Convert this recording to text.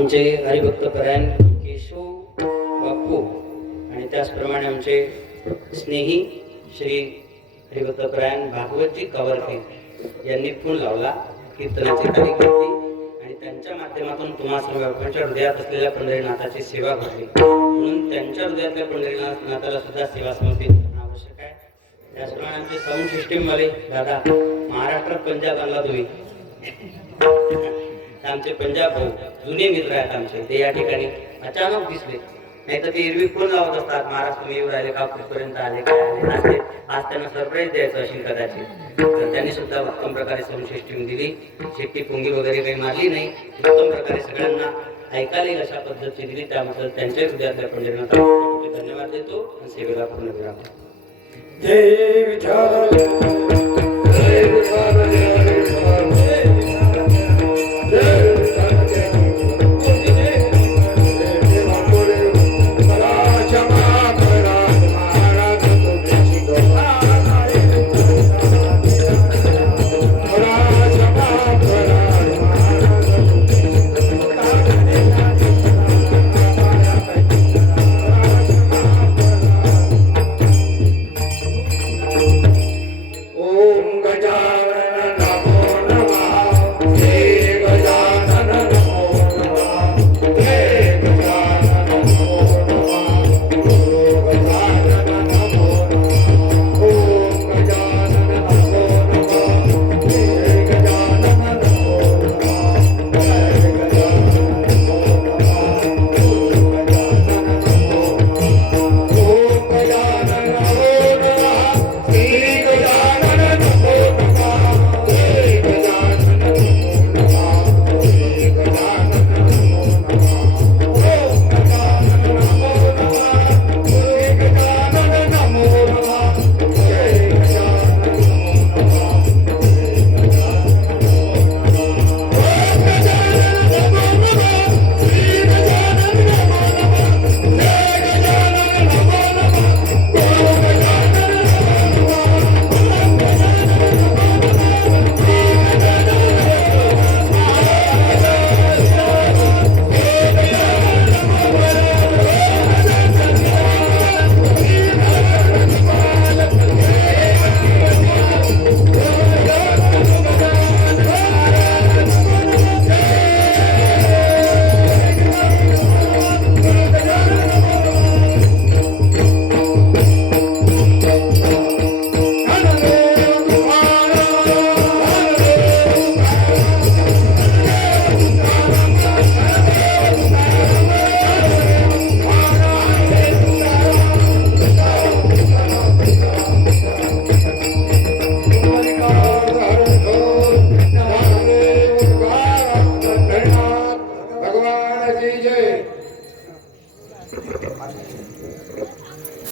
आमचे हरिभक्त परायण केशव बापू आणि त्याचप्रमाणे आमचे स्नेही श्री हरिभक्त परायण भागवतजी कवरके यांनी फोन लावला कीर्तनाची तारीख घेतली आणि त्यांच्या माध्यमातून तुम्हा सर्व बाबांच्या हृदयात असलेल्या पंढरीनाथाची सेवा घडली. म्हणून त्यांच्या हृदयातल्या पंढरीनाथाला सुद्धा सेवा समर्पित करणं आवश्यक आहे. त्याचप्रमाणे आमचे साऊंड सिस्टीमवाले दादा महाराष्ट्रात पंजाब आणला तुम्ही. आमचे पंजाब भाऊ जुने मित्र आहेत आमचे ते या ठिकाणी अचानक दिसले. नाही तर ते एरवी फोन लावत असतात महाराष्ट्र मी येऊ राहिले का? कुठपर्यंत आले? काय आले आज आज त्यांना सरप्राईज द्यायचं असेल कदाचित. तर त्यांनी सुद्धा उत्तम प्रकारे सौंड सिस्टीम दिली. शेट्टी पुंगी वगैरे काही मारली नाही. उत्तम प्रकारे सगळ्यांना ऐकायला येईल अशा पद्धती दिली. त्याबद्दल त्यांच्या हृदयातल्या पंढरीनाथाला धन्यवाद देतो आणि सेवेला पूर्ण विराम. जय विठ्ठल.